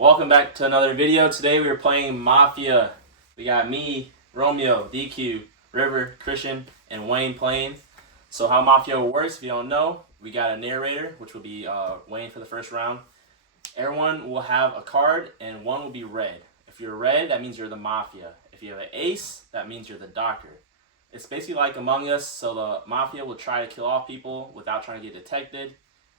Welcome back to another video. Today we are playing Mafia. We got me, Romeo, DQ, River, Christian, and Wayne playing. So how Mafia works, if you don't know, we got a narrator, which will be Wayne for the first round. Everyone will have a card, and one will be red. If you're red, that means you're the Mafia. If you have an ace, that means you're the doctor. It's basically like Among Us, so the Mafia will try to kill off people without trying to get detected,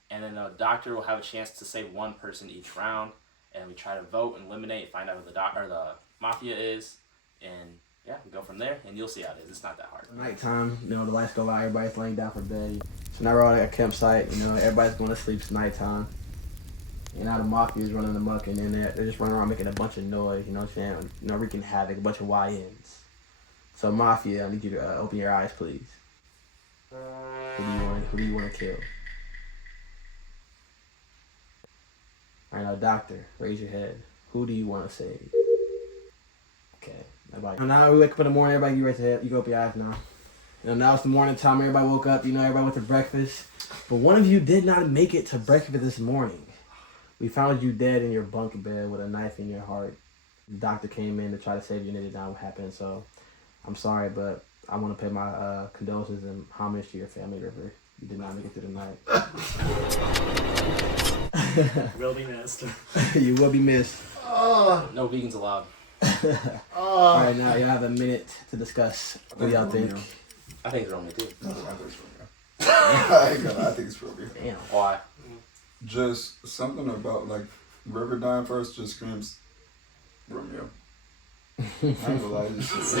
and then the doctor will have a chance to save one person each round. And we try to vote and eliminate, find out who the Mafia is, and yeah, we go from there, and you'll see how it is. It's not that hard. Nighttime, the lights go out, everybody's laying down for bed. So now we're all at a campsite, everybody's going to sleep, it's nighttime. And now the Mafia is running amok, and then they're just running around making a bunch of noise, wreaking havoc, a bunch of YNs. So Mafia, I need you to open your eyes, please. Who do you want to kill? Alright, now doctor, raise your head. Who do you want to save? Okay, everybody. Now we wake up in the morning, everybody you raise your head, you go open your eyes now. Now it's the morning time, everybody woke up, everybody went to breakfast. But one of you did not make it to breakfast this morning. We found you dead in your bunk bed with a knife in your heart. The doctor came in to try to save you and it did not happen, so I'm sorry, but I want to pay my condolences and homage to your family, River. You did not make it through the night. Will be missed. You will be missed. No vegans allowed. Alright, now you have a minute to discuss. What do y'all think? I think it's Romeo too. No, I think it's Romeo. I ain't gonna lie, I think it's Romeo. Damn. Why? Just something about like River dying first just screams Romeo. I ain't gonna lie, cause I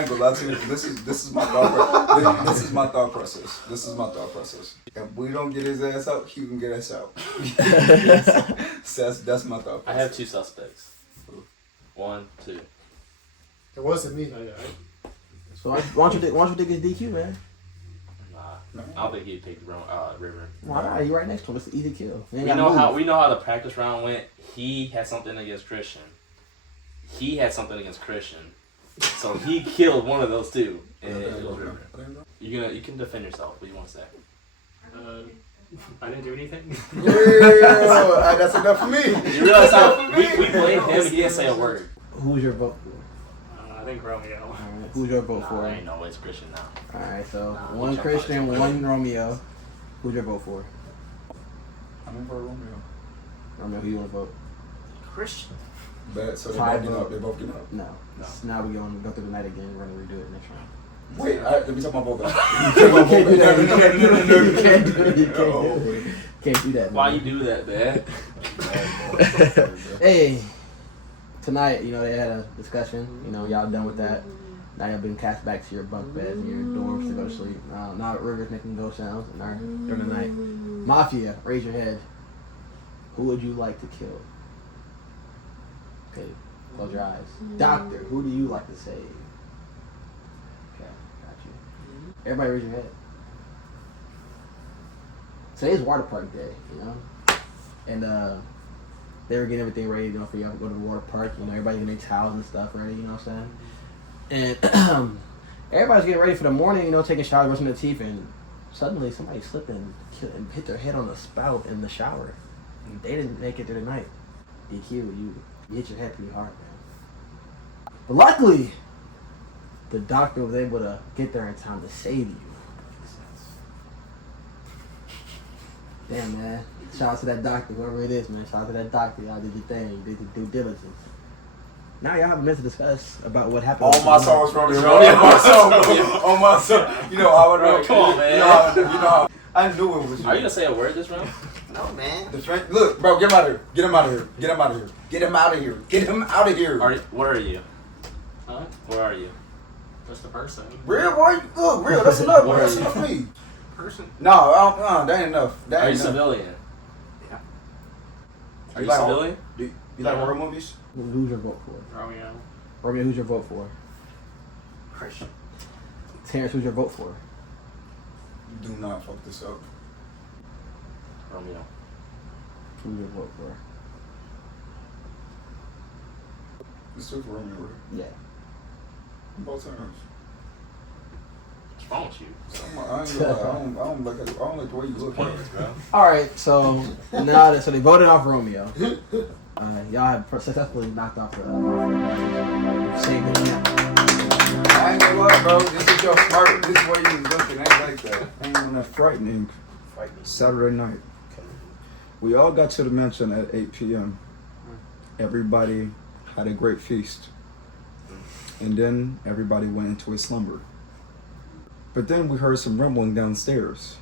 ain't gonna lie to you. This is my thought. This is my thought process. If we don't get his ass out, he can get us out. So that's my thought process. I have two suspects. 1, 2. It wasn't me. So why don't you think it's DQ, man? Nah, I don't think he'd pick River. Why not? You right next to him. It's an easy kill. We know how the practice round went. He had something against Christian. He had something against Christian, so he killed one of those two. And it was River. You can defend yourself. What do you want to say? I didn't do anything. Yeah, that's enough for me. You realize how we blamed him and he didn't say a word. Who's your vote for? I think Romeo. Alright, who's your vote for? I ain't know it's Christian now. Alright, so one Christian, one Romeo. Who's your vote for? I'm in for Romeo. Romeo, who you want to vote? Christian. But so they Tie both get vote. up. They both get up. No. Now we're going to go through the night again. We're going to redo it next round. Wait, let me talk my vote back. You can't do that. You can't do that. Why you do that, man? Hey, tonight, they had a discussion. Y'all done with that. Now y'all been cast back to your bunk beds and your dorms to go to sleep. Now River's making ghost sounds during the night. Mafia, raise your head. Who would you like to kill? Okay, close your eyes. Doctor, who do you like to save? Okay, got you. Everybody raise your head. Today's water park day, and they were getting everything ready, for y'all to go to the water park. Everybody's getting their towels and stuff ready. You know what I'm saying? And everybody's getting ready for the morning. Taking showers, brushing their teeth, and suddenly somebody slipped and hit their head on the spout in the shower. And they didn't make it through the night. DQ, you hit your head pretty hard, man. But luckily, the doctor was able to get there in time to save you. Damn, man. Shout out to that doctor, whoever it is, man. Shout out to that doctor. Y'all did your thing. You did your due diligence. Now y'all have a minute to discuss about what happened. All my songs from you. On my song. You know how I know. Come on, man. You know how I knew it was you. Are you gonna say a word this round? No, man. Look, bro, get him out of here. Get him out of here. Get him out of here. Get him out of here. Get him out of here. Where are you? Huh? Where are you? Just a person. Real, boy? Look, real. That's enough, bro. That's enough for me. Person. No, that ain't enough. That Are you ain't enough. civilian? Yeah. Are you like civilian? You like horror movies? Who's your vote for? Romeo. Romeo, who's your vote for? Christian. Terrence, who's your vote for? Do not fuck this up. Romeo. Who's your vote for? This took Romeo, right? Yeah. Both times. What's wrong with you? I ain't gonna lie. I don't like the way you look at it, bro. All right, so now so they voted off Romeo. Y'all have successfully knocked off the Mafia. Saved the camp. I ain't gonna lie, bro. This is your smart. This is why you was looking. Ain't like that. Ain't on that frightening Saturday night. We all got to the mansion at 8 p.m. Everybody had a great feast. And then everybody went into a slumber. But then we heard some rumbling downstairs.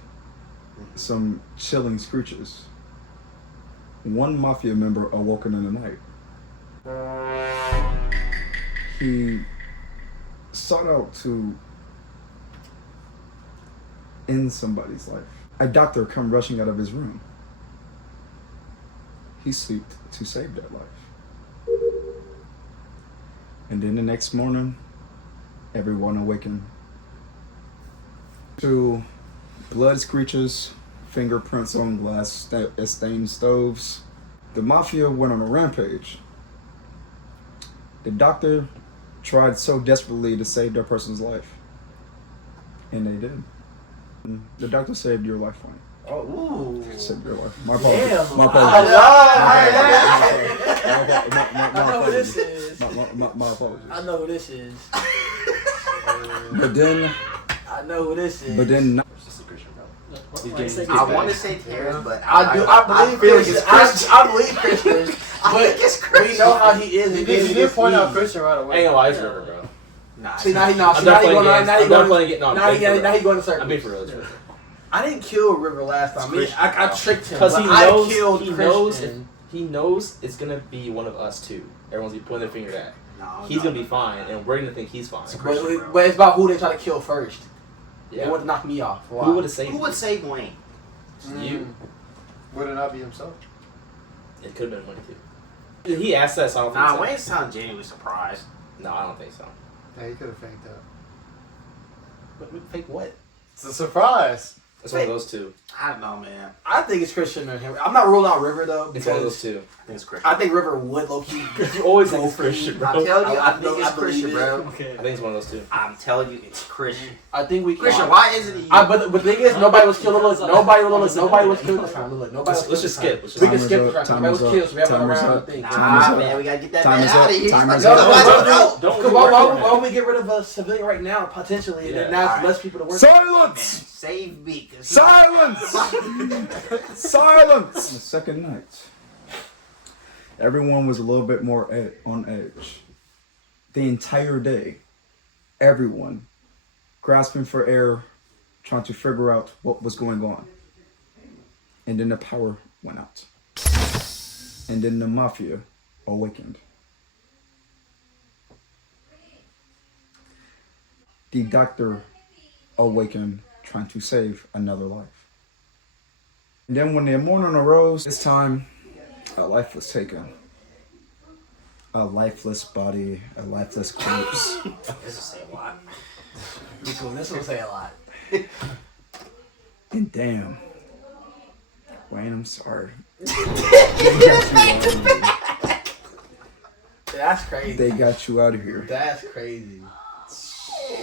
Some chilling screeches. One Mafia member awoken in the night. He sought out to end somebody's life. A doctor come rushing out of his room. He sought to save that life. And then the next morning, everyone awakened to blood screeches, fingerprints on glass stained stoves. The Mafia went on a rampage. The doctor tried so desperately to save that person's life. And they did. The doctor saved your life, Wayne. Oh, ooh. Saved your life. My apologies. Damn. My I know who this is. My apologies. I know who this is. But then, I know who this is. but then, It's just a Christian, bro. He's getting I want to say Terrence, but I believe feel Christian. I believe Christian. I think it's Christian. We know how he is. You did point out Christian right away. I ain't gonna lie, it's River, bro. Nah, See, now he I'm done playing games. I'm done playing games. No, Now he going to I'm circle. being for real. It's River. I didn't kill River last time. I tricked him. Because But he I knows, killed he Christian. knows it's gonna be one of us two. Everyone's gonna be pointing their finger at. no, He's gonna be fine, and we're gonna think he's fine. Christian, bro. But it's about who they try to kill first. They Yeah. want to knock me off. Who would have saved Who would save Wayne? you? Would it not be himself? It could have been Wayne too. He asked that, so I don't think Nah, so. Wayne sounds genuinely surprised. No, I don't think so. Yeah, he could have faked that. But fake what? It's a surprise. It's one of those two. I don't know, man. I think it's Christian or him. I'm not ruling out River though It's one of those because two. I think it's Christian. I think River would low key. You always go think it's for Christian, you. bro. I tell you, I know- think it's I believe Christian, it. bro. Okay. I think it's one of those two. I'm telling you, it's Christian. I think we can. Christian, why isn't it you? But the thing is, nobody was killed. Look, nobody was killed this time. Look, nobody. Let's just skip. Let's just We can Timer's skip up, this round. timer's Nobody was up, killed, so we have to timer's round up. the thing. Timer's Nah, up. man, we gotta get that Timer's man out of up, here. timer's No, up. no. Don't Why don't we get rid of a civilian right now, potentially, and then Yeah. now Alright. less people to work. Silence! Save me, cause Silence! Silence! The second night, everyone was a little bit more on edge. The entire day, everyone grasping for air, trying to figure out what was going on. And then the power went out. And then the Mafia awakened. The doctor awakened, trying to save another life. And then when the morning arose, this time a life was taken. A lifeless body, a lifeless corpse. this is saying a lot. This will say a lot. And damn, Wayne, I'm sorry. That's crazy. They got you out of here. That's crazy.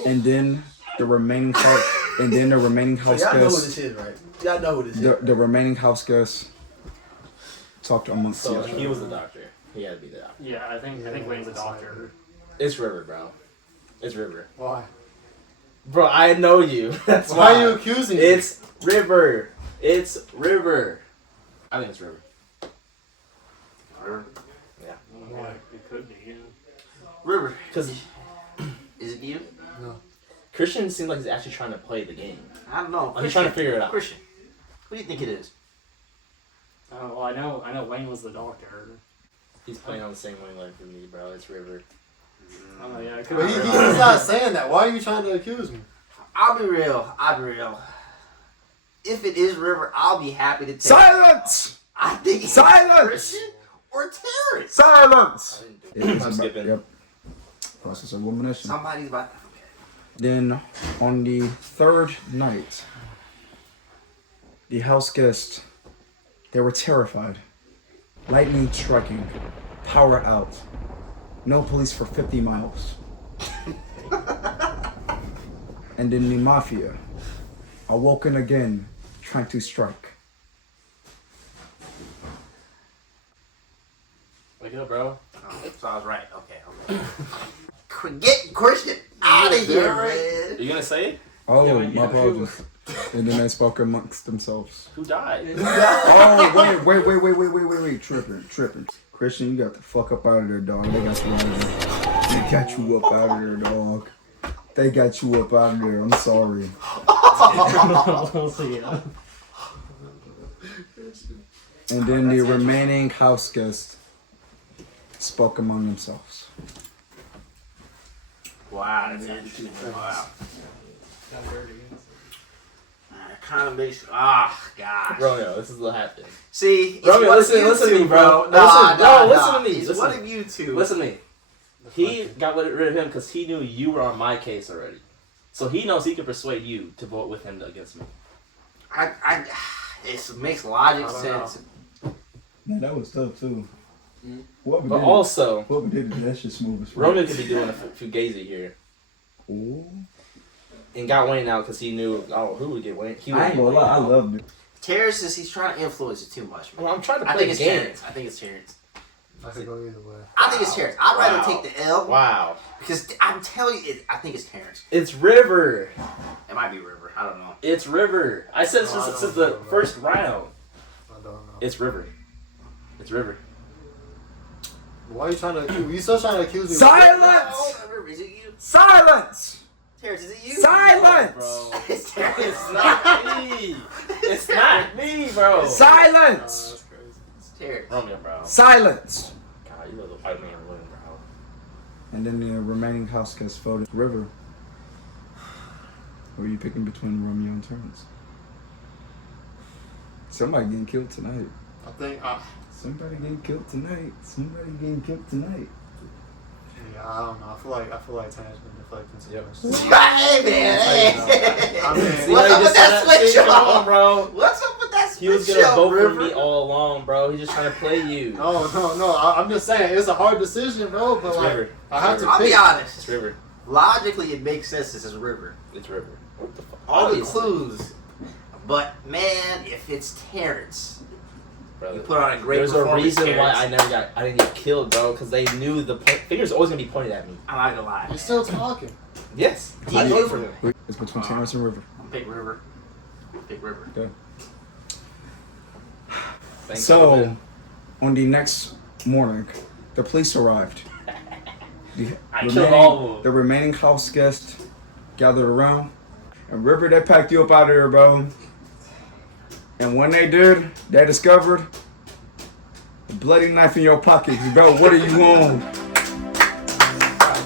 And then the remaining house So y'all know who this guests, is, right? Y'all know who this is. the remaining house guests talked amongst So each he other. was the doctor. He had to be the doctor. Yeah, I think Wayne's a doctor. It's River, bro. It's River. Why? Bro, I know you. That's Why why. are you accusing me? It's River. It's River. I think it's River. Yeah. Why? It could be. Yeah. River, Because is it you? Christian seems like he's actually trying to play the game. I don't know. Like he's trying to figure it out. Christian, who do you think it is? Well, I know Wayne was the doctor. He's playing on the same wavelength with me, bro. It's River. Oh yeah, it could But be. he's not saying that. Why are you trying to accuse me? I'll be real. If it is River, I'll be happy to take Silence! I think it's Silence! Christian or Terrence. Silence! I'm skipping. Yep. Process of elimination. Somebody's about. Then on the third night, the house guests, they were terrified. Lightning striking, power out, no police for 50 miles. And then the Mafia, awoken again, trying to strike. Wake up, bro. Oh, so I was right. Okay. Get Christian out of here, man. Are you gonna say it? Oh, Yeah, my yeah. apologies. And then they spoke amongst themselves. Who died? Oh, wait. Tripping. Christian, you got the fuck up out of there, dog. They got you out of there. They got you up out of there, dog. They got you up out of there. I'm sorry. Yeah. And then the remaining house guests spoke among themselves. Wow, that's interesting. Wow. It kind of makes. Ah, gosh. Romeo, this is what happened. See, it's Romeo, one of listen you to two, me, bro. Nah, Listen to me. It's Listen. one of you two. Listen to me. He got rid of him because he knew you were on my case already. So he knows he can persuade you to vote with him against me. It makes logic I don't sense. Man, that was tough too. What we But did, also, what we did, that shit smooth as fuck. Roman could be doing a fugazi here. Ooh. And got Wayne out because he knew, who would get Wayne? He would I ain't get gonna Wayne lie, I out. loved it. Terrence is he's trying to influence it too much, man. Well, I'm trying to I play think it's the game. Terrence. I think it's Terrence. I could go either way. I think it's Terrence. I'd rather Wow. take the L Wow. because I'm telling you, I think it's Terrence. It's River. It might be River. I don't know. It's River. I said No, I since don't the know, bro. first round. I don't know. It's River. It's River. Why are you trying to accuse? You still trying to accuse me? Silence! River, is it you? Silence! Terrence, is it you? Silence! Bro. It's Terrence. It's not me. It's not me, bro. Silence! That's crazy. It's Terrence. Romeo, bro. Silence! God, you little white man winning, bro. And then the remaining house guests voted River. Who are you picking between Romeo and Terrence? Somebody getting killed tonight. I think. Somebody getting killed tonight. Somebody getting killed tonight. Yeah, I don't know. I feel like Tanner's been deflecting too Yep. much. Hey, man. Hey. I mean, See What's how up you with just that said switch Come on, up? bro. What's up with that He was switch gonna up, vote for River? me all along, bro. He's just trying to play you. No. I'm just saying it's a hard decision, bro. But It's like, River. I have to I'll pick. be honest. It's River. Logically, it makes sense. This is River. It's River. What the fuck? All the Obviously. clues. But man, if it's Terrence, Brother. you put on a great There's a performance. reason why Terrence. I didn't get killed, bro. Because they knew the finger's always gonna be pointed at me. I'm not gonna lie. You're still talking. Yes. Do I you? voted for him. It's between Terrence and River. I'm pick River. Pick River. Thanks for So, that. on the next morning, the police arrived. I killed all of them. The remaining house guests gathered around. And River, they packed you up out of there, bro. And when they did, they discovered a bloody knife in your pocket. Bro, what are you on?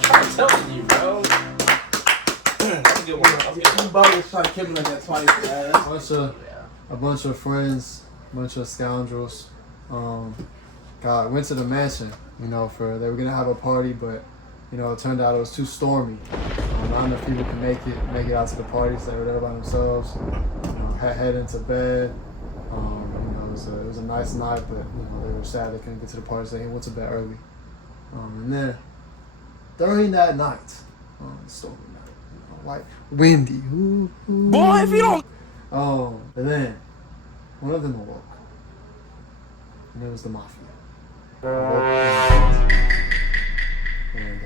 I'm telling you, bro. That's a good one. That's a good one. You bogus trying to kill me like that twice, man. A bunch of friends, bunch of scoundrels. Went to the mansion. They were gonna have a party, but it turned out it was too stormy. Not enough people could make it out to the party, so they were there by themselves. Head into bed. It was a nice night, but they were sad they couldn't get to the party, so they went to bed early. And then during that night, stormy night, like windy. Boy, if you don't. And then one of them awoke, and it was the Mafia. And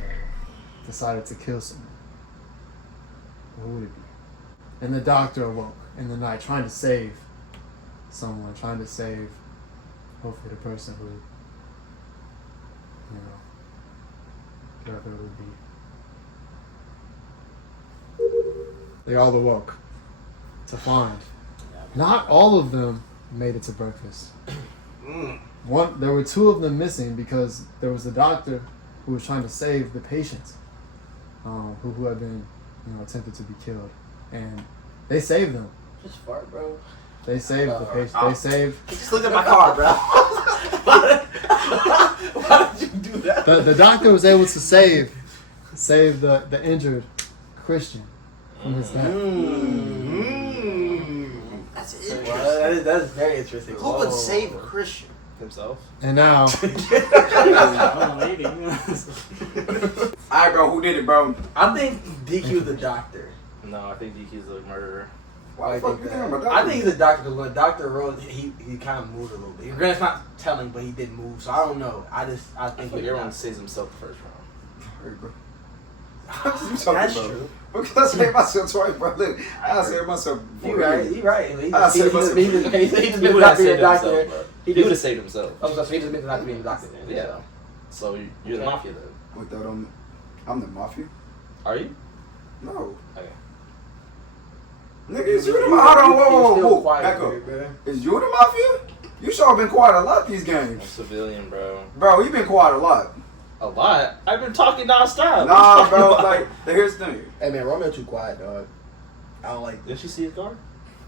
decided to kill someone. Who would it be? And the doctor awoke in the night, trying to save someone, trying to save, hopefully, the person who, whoever it would be. They all awoke to find not all of them made it to breakfast. There were two of them missing because there was the doctor who was trying to save the patient, who had been, attempted to be killed, and they saved them. Just fart, bro. They saved the patient. They saved Just look at my car, bro. Why did you do that? the doctor was able to save the injured Christian from his death. That's Well, interesting. that's very interesting. Who would save Christian? Himself. And now, maybe. Alright, bro, who did it, bro? I think DQ the doctor. No, I think DQ's a murderer. Why the fuck you think I'm a doctor? I think he's a doctor because when the doctor wrote, he kind of moved a little bit. Grant's not telling, but he did move. So I don't know. I think Like everyone saves himself the first round. Hey, bro. What you talking That's about? true. Because I saved myself twice, bro. Look, I saved myself. You right. You right. He I just saved myself. he just He meant would not have to be a saved doctor. himself, bro. He would have saved himself. Oh, so he just meant not to be a doctor then. Yeah. So you're the mafia then. With that, I'm the mafia? Are you? No. Okay. Nigga, is you the mafia? Hold on, He was whoa, still whoa, whoa. quiet, Back up. bro. Is you the mafia? You sure been quiet a lot these I'm a games. civilian, bro. Bro, you been quiet a lot. A lot? I've been talking nonstop. Nah, bro, like, here's the thing. Hey man, Romeo too quiet, dog. I don't like Did this. you see his card?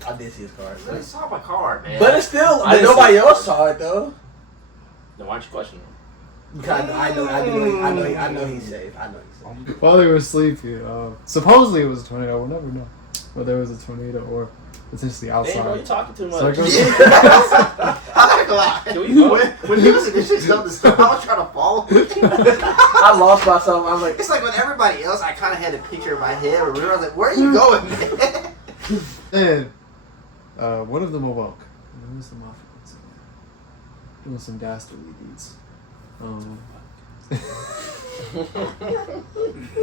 I did see his card. I saw my card, man. But it's still, I didn't nobody see- else saw it though. Then why'd you question him? Because I know he's safe. I know he's safe. While they were asleep, supposedly it was a tornado. We'll never know whether it was a tornado or potentially Damn, bro, you outside. talking too So much. it goes- I'm not gonna lie. Can we vote? When he was initially telling the story, I was trying to follow him. I lost myself. I was like, It's like when everybody else, I kind of had a picture in my head, but we were like, where are you going, man? And one of them awoke. And it was the mafia once again, doing some dastardly deeds.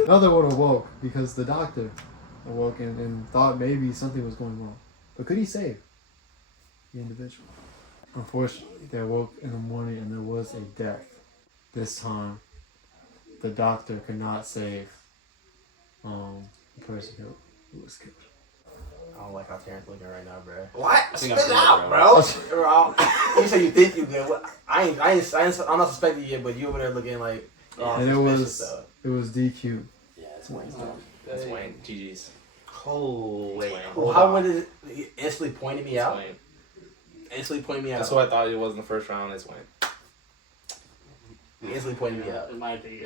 Another one awoke because the doctor awoke and thought maybe something was going wrong. But could he save the individual? Unfortunately, they awoke in the morning and there was a death. This time, the doctor could not save the person who was killed. I don't like how Terrence looking right now, bro. What? I think Spit I'm it good, out, bro. bro. You say you think you good. Well, I'm not suspecting you, but you over there looking like. And it suspicious, was DQ. Yeah, it's Wayne. That's Wayne. GG's. Oh, wait. Wayne. Hold How on. would it instantly pointed me It's out? Wayne. Instantly pointed me out. That's what I thought it was in the first round. It's Wayne. He instantly pointed me out. It might be.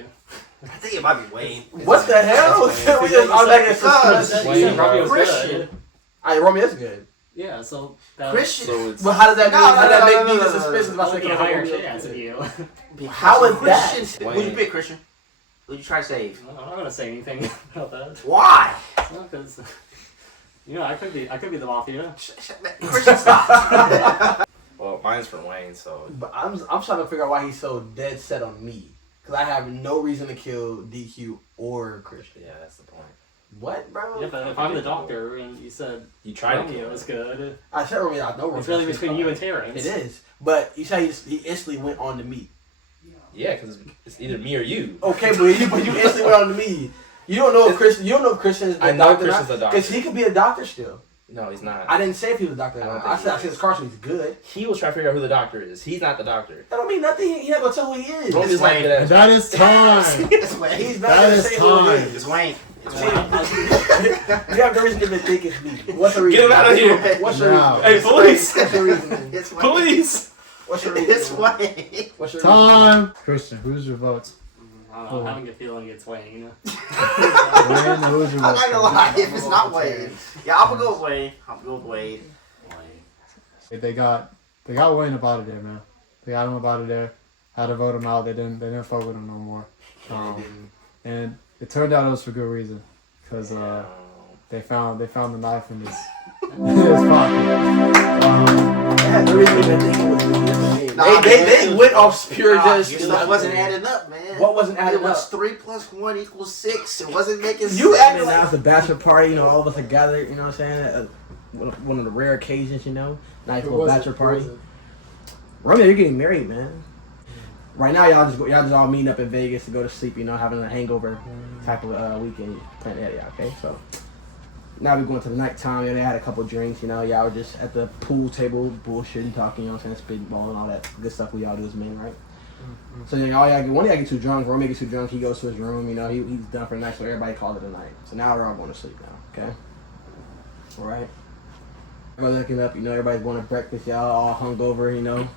I think it might be Wayne. What the hell? That's Wayne. We just automatically Because- suspect. Wayne, Wayne, Robbie bro. was Christian. good. Alright, Romeo is good. Yeah, so that Christian. So it's Well, how does that No, mean? no, How does that no, make no, me no, the no, no, suspicious no. about I'll saying get a higher Romeo? chance of you. How is that? Christian. Who'd you pick, Christian? Who'd you try to save? I'm not gonna say anything about that. Why? Because I could be the mafia. Christian, stop. well, mine's from Wayne, so But I'm trying to figure out why he's so dead set on me. Because I have no reason to kill DQ or Christian. yeah, that's the point. What, bro? Yeah, but if I'm the doctor and you said You tried to Romeo kill is him. good, I said Romeo. I know Romeo. it's really between you and Terrence. It is. But you said he instantly went on to me. Yeah, because it's either me or you. Okay, but you instantly went on to me. You don't know if Christian. You don't know if Christian is the I know doctor. Christian's a doctor. Because he could be a doctor still. No, he's not. I didn't say if he was a doctor. I don't I think said I he said his car, so he's good. He was trying to figure out who the doctor is. He's not the doctor. That don't mean nothing. He's not gonna tell who he is. Romeo's not good at That is time. It's Wayne. He's not That gonna is say who time. it is. It's Wayne. It's See, Wayne. you have no reason to even think it's me. What's the reason? Get him out of here. What's your Now. reason? Hey, police! What's your reason? It's Wayne. Police! What's your reason? It's Wayne. What's your reason? Time. Christian, who's your vote? I don't know, I'm having a feeling it's Wayne. Wayne, who's your I'm vote? not gonna lie, if it's not Wayne. Yeah, I'm gonna go with Wayne. I'm gonna go with Wayne. They got Wayne up out of there, man. They got him up out of there. Had to vote him out. They didn't fuck with him no more. And it turned out it was for good reason, because they found the knife in his pocket. They had no reason to even think it was me. Nah, They went off pure Nah, just. your stuff wasn't adding up, man. What wasn't It adding was up? 3 + 1 = 6. It wasn't making sense. You acting like it's a bachelor party, you know, all of us are gathered, you know what I'm saying? One of the rare occasions, you know, nice little bachelor party. Romeo, you're getting married, man. Right now, y'all just all meeting up in Vegas to go to sleep, you know, having a hangover type of weekend plan. Yeah, okay, so now we're going to the nighttime. They had a couple drinks, you know, y'all were just at the pool table bullshitting, talking, you know what I'm saying, spitballing, all that good stuff we all do as men, right? So then one of y'all get too drunk. Romeo gets too drunk. He goes to his room. You know, he's done for the night. So everybody called it a night. So now we're all going to sleep now. Okay. All right. Everybody's looking up. You know, everybody's going to breakfast. Y'all all hungover. You know,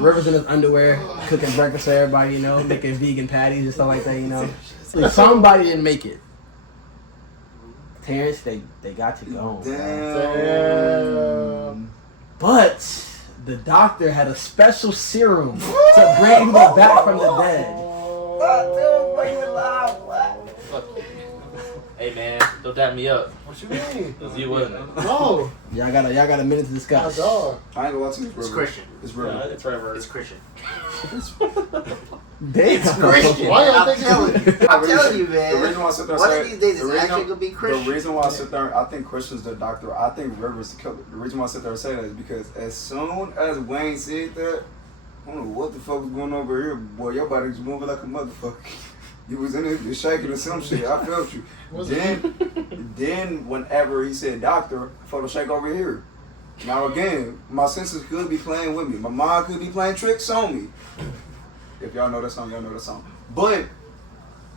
River's in his underwear cooking breakfast for everybody. You know, making vegan patties and stuff like that. You know, somebody didn't make it. Terrence, they got you going. Damn. But the doctor had a special serum to bring him back from the dead. Hey man, don't dap me up. What you mean? It was you, wasn't it? No. Y'all got a minute to My discuss. dog. I ain't gonna lie to you. It's Christian. It's Yeah, River. it's River. It's Christian. Damn. Christian. Why y'all I'm think telling you. I'm telling you, The man. reason why I sit there and One say of these days the it's reason- actually gonna be Christian. The reason why I sit there, I think Christian's the doctor. I think River's the killer. The reason why I sit there and say that is because as soon as Wayne said that, I don't know what the fuck was going on over here, boy. Your body was moving like a motherfucker. You was in there just shaking or some shit. I felt you. Then whenever he said doctor, I felt a shake over here. Now again, my senses could be playing with me. My mind could be playing tricks on me. If y'all know that song, y'all know that song. But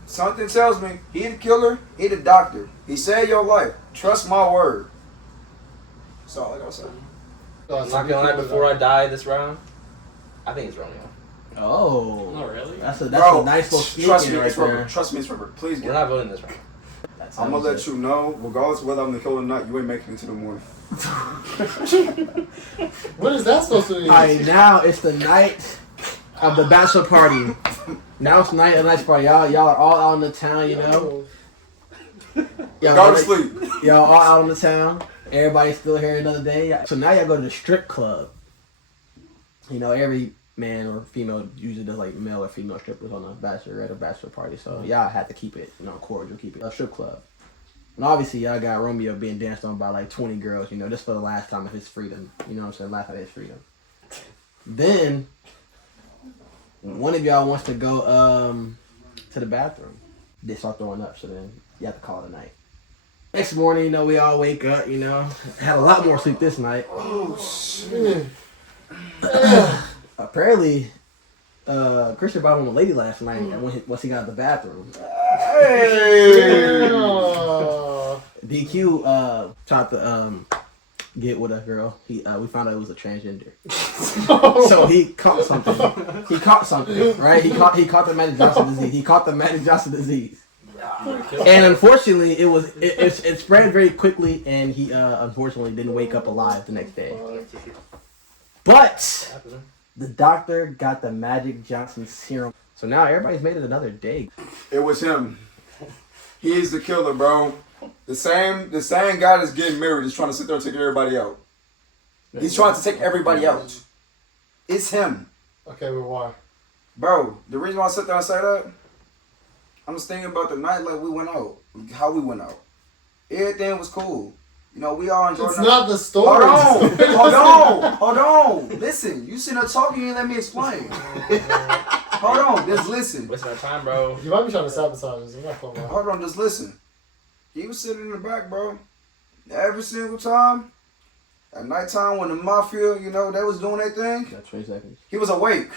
something tells me he the killer, he the doctor. He saved your life. Trust my word. That's all I gotta say. I'm not gonna lie, before I die this round, I think it's Romeo. Oh. Oh, really? That's a Bro, nice little sneak trust in me, right it's River. there. Trust me, it's River. Please We're get not voting this round. I'm gonna let you know, regardless of whether I'm the killer or not, you ain't making it to the morning. What is that supposed to mean? Alright, now it's the night of the bachelor party. Now it's night of the night party. Y'all are all out in the town, you know. Go to sleep. Y'all all out in the town. Everybody's still here another day. So now y'all go to the strip club. You know, every man or female usually does like male or female strippers on a bachelorette or bachelor party. So y'all had to keep it, cordial, keep it a strip club. And obviously y'all got Romeo being danced on by like 20 girls, just for the last time of his freedom. You know what I'm saying? Last time of his freedom. Then one of y'all wants to go to the bathroom. They start throwing up, so then you have to call it a night. Next morning, we all wake up, had a lot more sleep this night. Oh, shit. Apparently, Christian brought home a lady last night once he got out of the bathroom. Hey! DQ tried to get with a girl. We found out it was a transgender. So he caught something. Right? He caught the Magic Johnson disease. And unfortunately, it spread very quickly, and he unfortunately didn't wake up alive the next day. But the doctor got the Magic Johnson serum, so now everybody's made it another day. It was him. He's the killer, bro. The same guy that's getting married is trying to sit there and take everybody out. He's trying to take everybody out. It's him. Okay, but why? Bro, the reason why I sit there and say that, I'm just thinking about the night like we went out. How we went out. Everything was cool. We all enjoyed it. It's not the story. Hold on. Listen, you sitting there talking and let me explain. Hold on, just listen. Wasting our time, bro. You might be trying to sabotage us. I'm not gonna lie. Hold on, just listen. He was sitting in the back, bro. Every single time. At nighttime when the Mafia, they was doing their thing. Got 20 seconds. He was awake.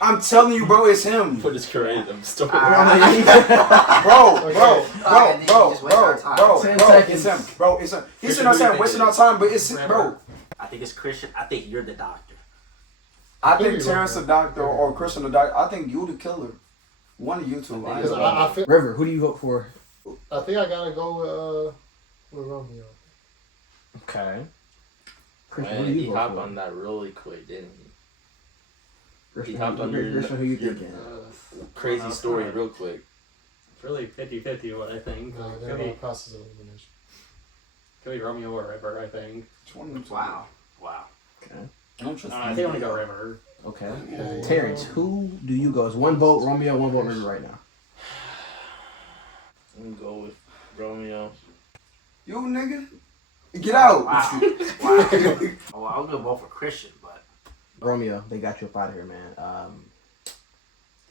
I'm telling you, bro, it's him. For this creative story. Bro, it's him. Bro, it's him. He's sitting there saying wasting our time, but it's him, bro. I think it's Christian. I think you're the doctor. I think Terrence the doctor or Christian the doctor. I think you the killer. One of you two. Because I feel, River, who do you vote for? I think I gotta go with Romeo. Okay. Christian, Man, who do he you vote hopped for? on that really quick, didn't he? Christian, He hopped on your- Christian, who you thinking? Crazy story, real quick. It's really 50-50 what I think. No, they're Could be, not process of elimination. could be Romeo or River, I think. Wow. Okay. I think I'm gonna go River. Okay. Okay. Terrence, who do you go? It's one vote Romeo, one vote River right now. I'm gonna go with Romeo. You nigga, get out. Wow. Wow. Well, I'm gonna vote for Christian, but Romeo, they got you up out of here, man. Get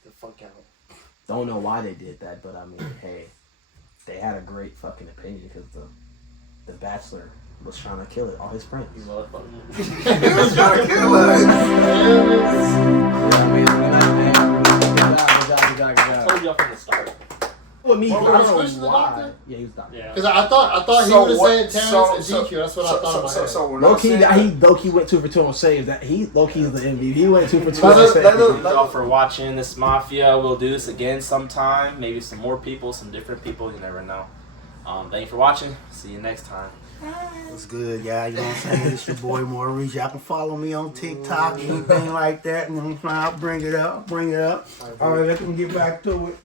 the fuck out. Don't know why they did that, but I mean, hey, they had a great fucking opinion because the Bachelor was trying to kill it, all his friends. You motherfucker. He was trying to kill us. Yeah, I mean, good night, man. Good job. I told y'all from the start. With me, Well, I was don't Christian know the why. doctor? Yeah, he was doctor. Yeah. Because I thought he would have said Terrence and DQ. That's what I thought in my head. So when Low I key, said he low key went 2 for 2 on saves. That he low key is the MVP. He went 2 for 2 Let on us- saves. let us- Thank y'all for watching this Mafia. We'll do this again sometime. Maybe some more people, some different people. You never know. Thank you for watching. See you next time. what's good, y'all? You know what I'm saying? It's your boy Maurice. Y'all can follow me on TikTok, anything like that. And I'll bring it up. All right, let's get back to it.